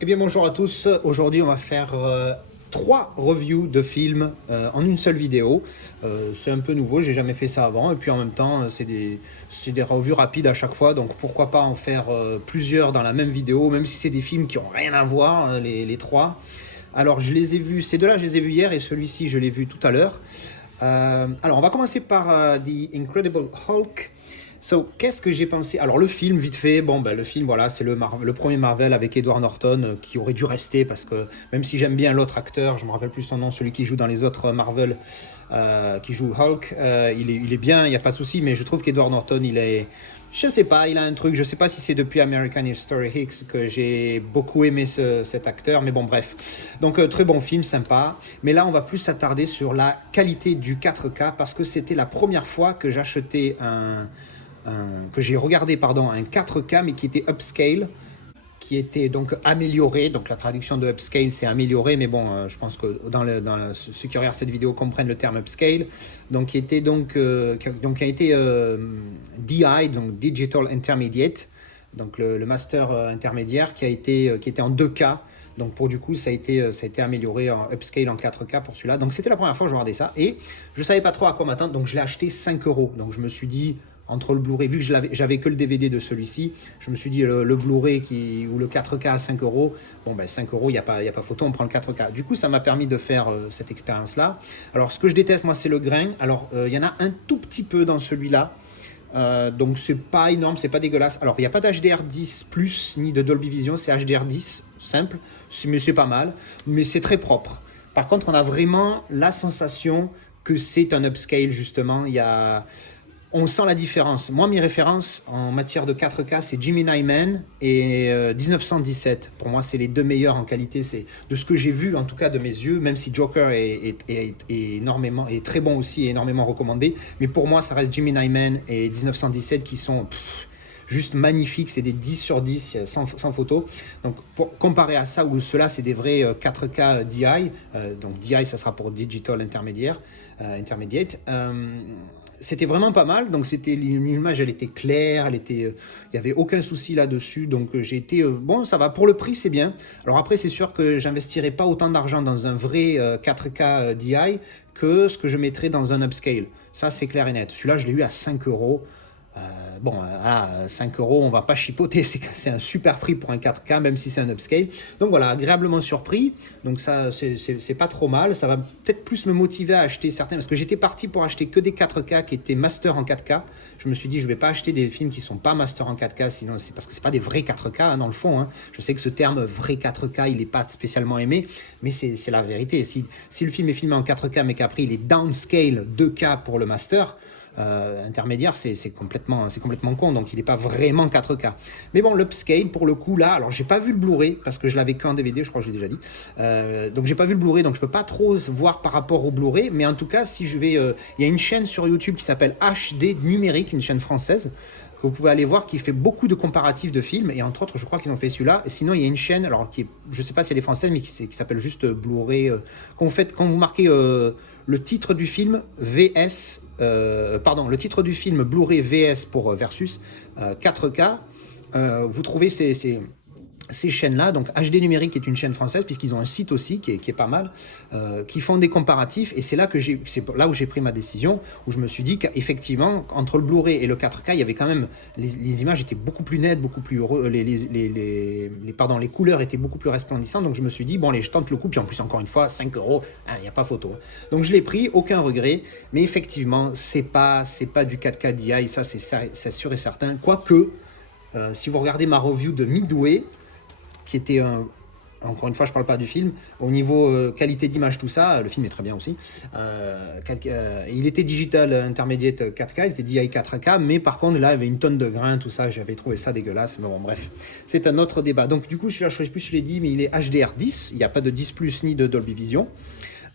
Eh bien bonjour à tous, aujourd'hui on va faire 3 reviews de films en une seule vidéo. C'est un peu nouveau, j'ai jamais fait ça avant et puis en même temps c'est des revues rapides à chaque fois, donc pourquoi pas en faire plusieurs dans la même vidéo, même si c'est des films qui ont rien à voir, les trois. Alors je les ai vus, ces deux-là je les ai vus hier et celui-ci je l'ai vu tout à l'heure. Alors on va commencer par The Incredible Hulk. Qu'est-ce que j'ai pensé? Alors, le film, vite fait, le film, voilà, c'est le premier Marvel avec Edward Norton qui aurait dû rester parce que même si j'aime bien l'autre acteur, je me rappelle plus son nom, celui qui joue dans les autres Marvel, qui joue Hulk, il est bien, il n'y a pas de souci, mais je trouve qu'Edward Norton, je sais pas, il a un truc, je sais pas si c'est depuis American History X que j'ai beaucoup aimé cet acteur, mais bon, bref. Donc, très bon film, sympa. Mais là, on va plus s'attarder sur la qualité du 4K parce que c'était la première fois que j'achetais que j'ai regardé un 4K mais qui était upscale, qui était donc amélioré. Donc la traduction de upscale c'est amélioré, mais bon, je pense que ceux qui regardent cette vidéo comprennent le terme upscale. Donc qui était qui a été DI, donc Digital Intermediate, donc le master intermédiaire qui était en 2K. Donc pour du coup, ça a été amélioré en upscale en 4K pour celui-là. Donc c'était la première fois que je regardais ça et je savais pas trop à quoi m'attendre. Donc je l'ai acheté 5 euros. Donc je me suis dit, entre le Blu-ray, vu que j'avais que le DVD de celui-ci, je me suis dit le Blu-ray ou le 4K à 5 euros, 5 euros, il n'y a pas photo, on prend le 4K. Du coup, ça m'a permis de faire cette expérience-là. Alors, ce que je déteste, moi, c'est le grain. Alors, il y en a un tout petit peu dans celui-là. Donc, c'est pas énorme, c'est pas dégueulasse. Alors, il n'y a pas d'HDR10+, ni de Dolby Vision, c'est HDR10 simple, mais c'est pas mal, mais c'est très propre. Par contre, on a vraiment la sensation que c'est un upscale, justement. On sent la différence. Moi, mes références en matière de 4K, c'est Gemini Man et 1917. Pour moi, c'est les deux meilleurs en qualité. C'est de ce que j'ai vu, en tout cas de mes yeux, même si Joker est très bon aussi et énormément recommandé. Mais pour moi, ça reste Gemini Man et 1917 qui sont juste magnifiques. C'est des 10 sur 10 sans photo. Donc, pour comparer à ça, où ceux-là, c'est des vrais 4K DI. Donc, DI, ça sera pour Digital Intermediate. C'était vraiment pas mal. Donc l'image, elle était claire, il y avait aucun souci là-dessus. Donc j'ai été bon, ça va, pour le prix, c'est bien. Alors après, c'est sûr que j'investirai pas autant d'argent dans un vrai 4K DI que ce que je mettrais dans un upscale. Ça, c'est clair et net. Celui-là, je l'ai eu à 5 euros. À 5 euros, on va pas chipoter, c'est un super prix pour un 4K, même si c'est un upscale. Donc voilà, agréablement surpris. Donc ça, c'est pas trop mal. Ça va peut-être plus me motiver à acheter certains, parce que j'étais parti pour acheter que des 4K qui étaient master en 4K. Je me suis dit, je vais pas acheter des films qui sont pas master en 4K, sinon c'est parce que c'est pas des vrais 4K dans le fond. Je sais que ce terme vrai 4K, il est pas spécialement aimé, mais c'est la vérité. Si le film est filmé en 4K, mais qu'après il est downscale 2K pour le master, intermédiaire, c'est complètement con, donc il n'est pas vraiment 4K. Mais bon, l'upscale, pour le coup, là, alors j'ai pas vu le Blu-ray, parce que je l'avais qu'en DVD, je crois que je l'ai déjà dit, donc j'ai pas vu le Blu-ray, donc je peux pas trop voir par rapport au Blu-ray, mais en tout cas, si je vais... il y a une chaîne sur YouTube qui s'appelle HD Numérique, une chaîne française, que vous pouvez aller voir, qui fait beaucoup de comparatifs de films, et entre autres, je crois qu'ils ont fait celui-là. Et sinon, il y a une chaîne, alors je sais pas si elle est française, mais qui s'appelle juste Blu-ray. Quand vous marquez le titre du film VS, le titre du film Blu-ray VS pour versus 4K, vous trouvez ces chaînes-là. Donc HD Numérique est une chaîne française, puisqu'ils ont un site aussi qui est pas mal, qui font des comparatifs, et c'est là où j'ai pris ma décision, où je me suis dit qu'effectivement, entre le Blu-ray et le 4K, il y avait quand même, les images étaient beaucoup plus nettes, beaucoup plus les couleurs étaient beaucoup plus resplendissantes, donc je me suis dit, bon allez, je tente le coup, puis en plus, encore une fois, 5 euros, il n'y a pas photo. Donc je l'ai pris, aucun regret, mais effectivement, c'est pas du 4K DI, ça c'est sûr et certain, quoique, si vous regardez ma review de Midway, qui était encore une fois, je parle pas du film. Au niveau qualité d'image, tout ça, le film est très bien aussi. Il était digital intermédiate 4K, il était DI 4K, mais par contre, là, il y avait une tonne de grains, tout ça. J'avais trouvé ça dégueulasse. Mais bon, bref, c'est un autre débat. Donc, du coup, celui-là, je ne sais plus si je l'ai dit, mais il est HDR10. Il n'y a pas de 10+ ni de Dolby Vision.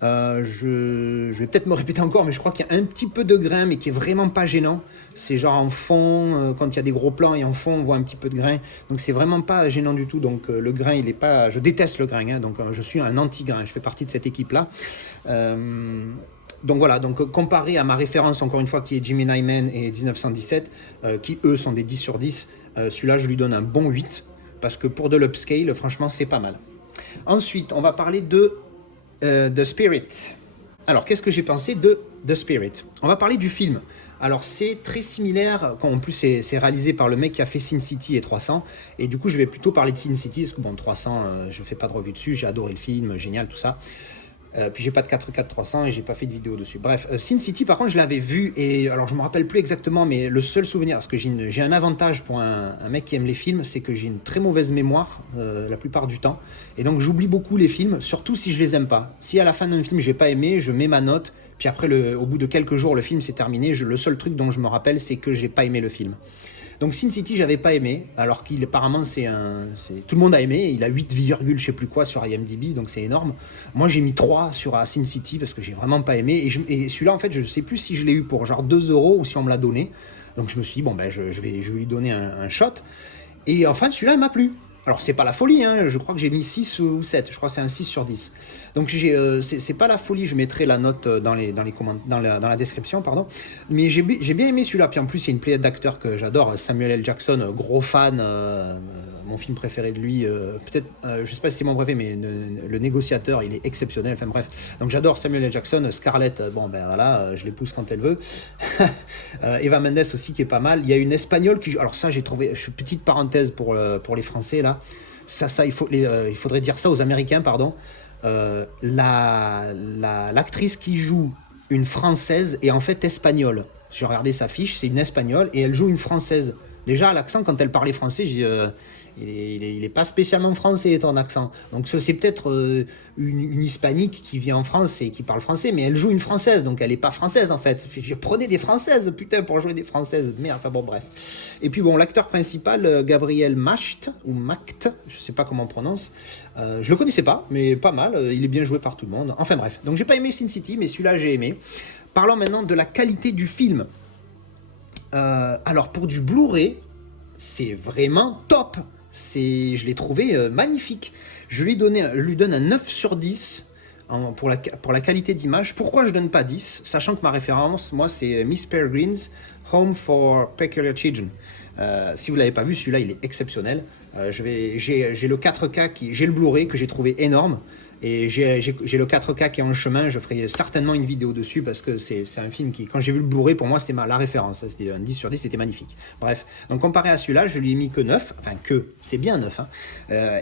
Je vais peut-être me répéter encore, mais je crois qu'il y a un petit peu de grain, mais qui est vraiment pas gênant. C'est genre en fond, quand il y a des gros plans et en fond on voit un petit peu de grain, donc c'est vraiment pas gênant du tout. Donc le grain, il est pas, je déteste le grain, donc je suis un anti-grain, je fais partie de cette équipe là. Donc voilà, donc comparé à ma référence encore une fois qui est Gemini Man et 1917, qui eux sont des 10 sur 10, celui-là je lui donne un bon 8. parce que pour de l'upscale, franchement, c'est pas mal. Ensuite, on va parler de The Spirit. Alors, qu'est-ce que j'ai pensé de The Spirit? On va parler du film. Alors, c'est très similaire, en plus c'est réalisé par le mec qui a fait Sin City et 300, et du coup je vais plutôt parler de Sin City, parce que bon, 300, je fais pas de revue dessus, j'ai adoré le film, génial, tout ça. Puis j'ai pas de 4K 300 et j'ai pas fait de vidéo dessus. Bref, Sin City par contre je l'avais vu, et alors je me rappelle plus exactement, mais le seul souvenir, parce que j'ai un avantage pour un mec qui aime les films, c'est que j'ai une très mauvaise mémoire la plupart du temps, et donc j'oublie beaucoup les films, surtout si je les aime pas. Si à la fin d'un film j'ai pas aimé, je mets ma note, puis après au bout de quelques jours le film s'est terminé, le seul truc dont je me rappelle c'est que j'ai pas aimé le film. Donc Sin City, j'avais pas aimé, alors qu'il apparemment tout le monde a aimé, il a 8, je sais plus quoi sur IMDb, donc c'est énorme. Moi j'ai mis 3 sur Sin City parce que j'ai vraiment pas aimé, et celui-là en fait je sais plus si je l'ai eu pour genre 2 € ou si on me l'a donné. Donc je me suis dit bon ben je vais lui donner un shot, et enfin celui-là il m'a plu. Alors c'est pas la folie, hein, je crois que j'ai mis 6 ou 7, je crois que c'est un 6 sur 10. Donc c'est pas la folie, je mettrai la note dans la description, pardon. Mais j'ai bien aimé celui-là, puis en plus il y a une pléiade d'acteurs que j'adore, Samuel L. Jackson, gros fan, mon film préféré de lui, peut-être, je sais pas si c'est mon préféré, mais le négociateur, il est exceptionnel, enfin bref. Donc j'adore Samuel L. Jackson, Scarlett, bon ben voilà, je l'épouse quand elle veut. Eva Mendes aussi qui est pas mal. Il y a une espagnole qui, alors ça j'ai trouvé, petite parenthèse pour les Français là, ça il faudrait dire ça aux Américains, pardon. L'actrice qui joue une Française est en fait espagnole. J'ai regardé sa fiche, c'est une espagnole et elle joue une Française. Déjà, l'accent, quand elle parlait français, il est pas spécialement français ton accent. Donc c'est peut-être une hispanique qui vit en France et qui parle français, mais elle joue une française, donc elle est pas française en fait. Je prenais des françaises, putain, pour jouer des françaises. Mais enfin bon, bref. Et puis bon, l'acteur principal, Gabriel Macht, ou Macht, je sais pas comment on prononce, je le connaissais pas, mais pas mal, il est bien joué par tout le monde. Enfin bref, donc j'ai pas aimé Sin City, mais celui-là j'ai aimé. Parlons maintenant de la qualité du film. Alors pour du Blu-ray, c'est vraiment top. Je l'ai trouvé magnifique. Je lui donne un 9 sur 10 pour la qualité d'image. Pourquoi je donne pas 10? Sachant que ma référence, moi, c'est Miss Peregrine's Home for Peculiar Children. Si vous l'avez pas vu, celui-là, il est exceptionnel. J'ai le 4K, j'ai le Blu-ray que j'ai trouvé énorme. Et j'ai le 4K qui est en chemin, je ferai certainement une vidéo dessus parce que c'est un film qui, quand j'ai vu le Blu-ray, pour moi c'était la référence, c'était un 10 sur 10, c'était magnifique. Bref, donc comparé à celui-là, je lui ai mis que 9, enfin c'est bien 9. Hein.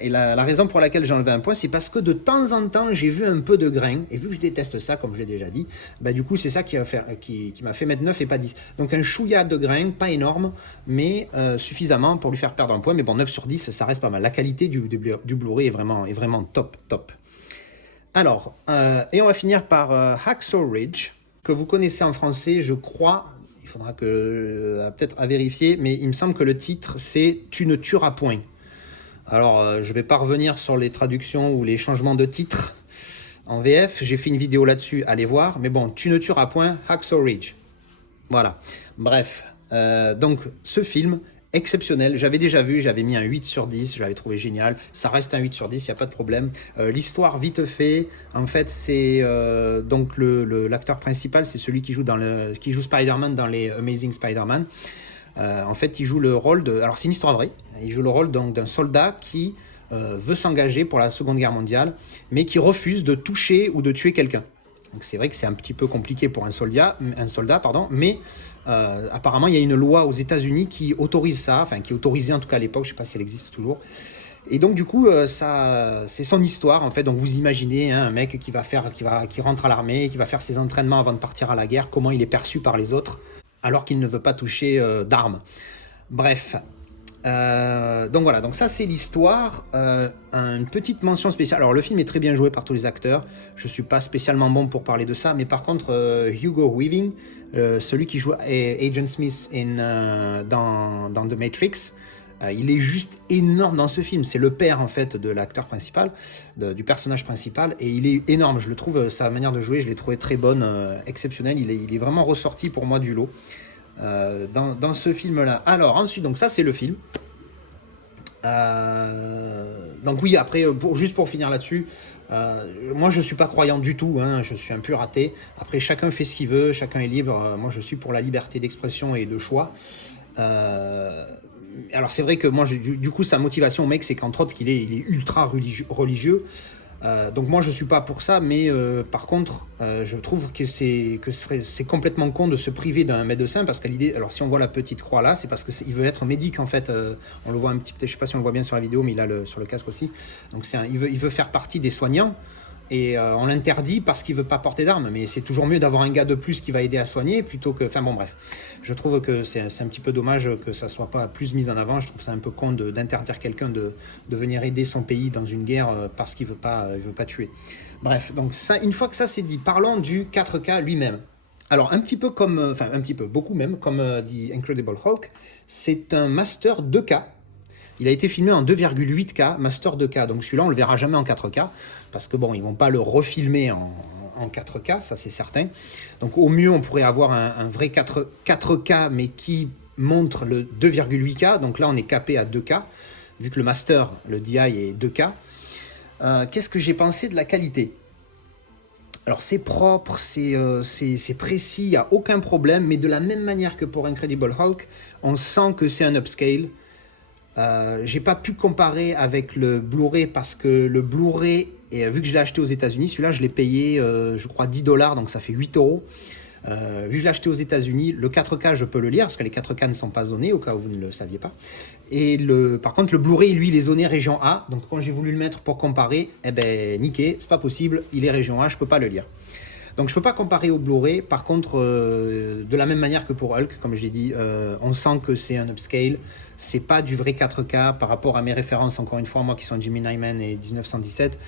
Et la raison pour laquelle j'ai enlevé un point, c'est parce que de temps en temps, j'ai vu un peu de grain, et vu que je déteste ça, comme je l'ai déjà dit, bah, du coup c'est ça qui m'a fait mettre 9 et pas 10. Donc un chouïa de grain, pas énorme, mais suffisamment pour lui faire perdre un point, mais bon, 9 sur 10, ça reste pas mal. La qualité du Blu-ray est vraiment top. Alors, et on va finir par Hacksaw Ridge, que vous connaissez en français, je crois, il faudra peut-être à vérifier, mais il me semble que le titre c'est « Tu ne tueras point ». Alors, je ne vais pas revenir sur les traductions ou les changements de titre en VF, j'ai fait une vidéo là-dessus, allez voir, mais bon, « Tu ne tueras point », Hacksaw Ridge. Voilà, bref, donc ce film exceptionnel, j'avais déjà vu, j'avais mis un 8 sur 10, je l'avais trouvé génial, ça reste un 8 sur 10, il n'y a pas de problème. L'histoire vite fait, en fait c'est donc l'acteur principal, c'est celui qui joue Spider-Man dans les Amazing Spider-Man. En fait il joue le rôle alors c'est une histoire vraie, il joue le rôle d'un soldat qui veut s'engager pour la Seconde Guerre mondiale, mais qui refuse de toucher ou de tuer quelqu'un. Donc c'est vrai que c'est un petit peu compliqué pour un soldat, mais apparemment il y a une loi aux États-Unis qui autorise ça, enfin qui autorisait en tout cas à l'époque, je ne sais pas si elle existe toujours. Et donc du coup c'est son histoire en fait. Donc vous imaginez un mec qui rentre à l'armée, qui va faire ses entraînements avant de partir à la guerre, comment il est perçu par les autres alors qu'il ne veut pas toucher d'armes. Bref. Donc voilà, donc ça c'est l'histoire. Une petite mention spéciale. Alors le film est très bien joué par tous les acteurs. Je suis pas spécialement bon pour parler de ça, mais par contre Hugo Weaving, celui qui joue Agent Smith dans The Matrix, il est juste énorme dans ce film. C'est le père en fait de l'acteur principal, du personnage principal, et il est énorme. Je le trouve, sa manière de jouer, je l'ai trouvé très bonne, exceptionnelle. Il est vraiment ressorti pour moi du lot. Dans ce film-là. Alors ensuite, donc ça c'est le film. Donc oui, après, juste pour finir là-dessus, moi je suis pas croyant du tout, hein, je suis un pur athée. Après, chacun fait ce qu'il veut, chacun est libre. Moi je suis pour la liberté d'expression et de choix. alors c'est vrai que moi, du coup, sa motivation au mec, c'est qu'entre autres, il est ultra religieux. Donc moi, je suis pas pour ça, mais par contre, je trouve que c'est complètement con de se priver d'un médecin parce qu'à l'idée, alors si on voit la petite croix là, c'est parce que il veut être médic en fait. On le voit un petit peu, je sais pas si on le voit bien sur la vidéo, mais il a sur le casque aussi. Donc il veut faire partie des soignants. Et on l'interdit parce qu'il veut pas porter d'armes. Mais c'est toujours mieux d'avoir un gars de plus qui va aider à soigner plutôt que... Enfin bon, bref. Je trouve que c'est un petit peu dommage que ça soit pas plus mis en avant. Je trouve ça un peu con d'interdire quelqu'un de venir aider son pays dans une guerre parce qu'il veut pas tuer. Bref, donc ça, une fois que ça c'est dit, parlons du 4K lui-même. Alors un petit peu comme... Enfin un petit peu, beaucoup même, comme dit Incredible Hulk, c'est un Master 2K. Il a été filmé en 2,8K, Master 2K. Donc celui-là, on le verra jamais en 4K. Parce que bon, ils vont pas le refilmer en 4K, ça c'est certain. Donc au mieux, on pourrait avoir un vrai 4K, mais qui montre le 2,8K. Donc là, on est capé à 2K, vu que le Master, le DI est 2K. Qu'est-ce que j'ai pensé de la qualité ? Alors c'est propre, c'est précis, il n'y a aucun problème. Mais de la même manière que pour Incredible Hulk, on sent que c'est un upscale. J'ai pas pu comparer avec le Blu-ray parce que le Blu-ray, vu que je l'ai acheté aux États-Unis, celui-là je l'ai payé, je crois 10$, donc ça fait 8€. Vu que je l'ai acheté aux États-Unis, le 4K je peux le lire parce que les 4K ne sont pas zonés, au cas où vous ne le saviez pas. Et par contre, le Blu-ray, lui, il est zoné région A. Donc quand j'ai voulu le mettre pour comparer, eh ben niqué, c'est pas possible, il est région A, je peux pas le lire. Donc je peux pas comparer au Blu-ray. Par contre, de la même manière que pour Hulk, comme je l'ai dit, on sent que c'est un upscale. C'est pas du vrai 4K par rapport à mes références, encore une fois, moi qui sont Jimmy Nyman et 1917.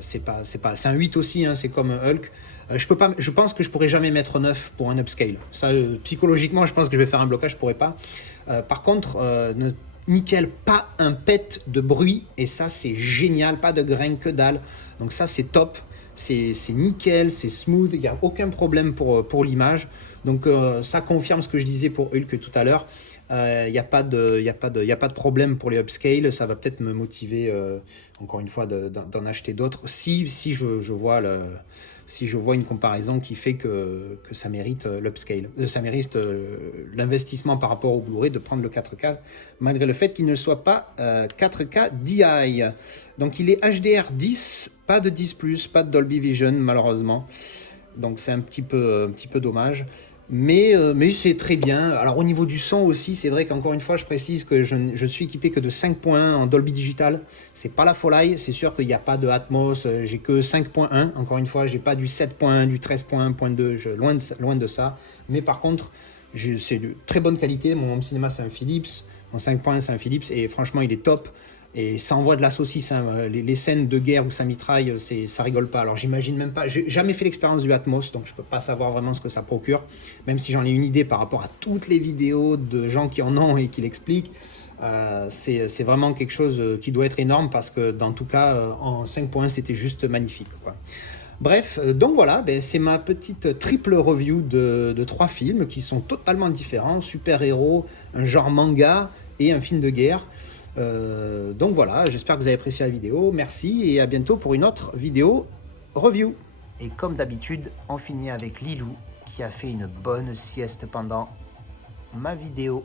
C'est un 8 aussi, hein, c'est comme Hulk. Je pense que je pourrais jamais mettre 9 pour un upscale. Ça, psychologiquement, je pense que je vais faire un blocage, je pourrais pas. Par contre, nickel, pas un pet de bruit, et ça c'est génial, pas de grain que dalle. Donc ça c'est top. C'est nickel, c'est smooth, il n'y a aucun problème pour l'image. Donc ça confirme ce que je disais pour Hulk tout à l'heure. Il n'y a pas de problème pour les upscale. Ça va peut-être me motiver, encore une fois, d'en acheter d'autres. Si je vois une comparaison qui fait que ça mérite l'upscale. Ça mérite l'investissement par rapport au Blu-ray de prendre le 4K, malgré le fait qu'il ne soit pas 4K DI. Donc il est HDR10, pas de 10+, pas de Dolby Vision malheureusement. Donc c'est un petit peu dommage. Mais c'est très bien. Alors au niveau du son aussi, c'est vrai qu'encore une fois, je précise que je suis équipé que de 5.1 en Dolby Digital. C'est pas la folie, c'est sûr qu'il n'y a pas de Atmos, j'ai que 5.1. Encore une fois, j'ai pas du 7.1, du 13.1.2, loin de ça. Mais par contre, c'est de très bonne qualité. Mon home cinéma, c'est un Philips. Mon 5.1, c'est un Philips. Et franchement, il est top. Et ça envoie de la saucisse, hein. Les scènes de guerre où ça mitraille, ça rigole pas. Alors j'imagine même pas, j'ai jamais fait l'expérience du Atmos, donc je peux pas savoir vraiment ce que ça procure, même si j'en ai une idée par rapport à toutes les vidéos de gens qui en ont et qui l'expliquent. C'est vraiment quelque chose qui doit être énorme parce que dans tout cas, en 5 c'était juste magnifique, quoi. Bref, donc voilà, c'est ma petite triple review de 3 films qui sont totalement différents, super-héros, un genre manga et un film de guerre. Donc voilà, j'espère que vous avez apprécié la vidéo, merci et à bientôt pour une autre vidéo review. Et comme d'habitude, on finit avec Lilou qui a fait une bonne sieste pendant ma vidéo.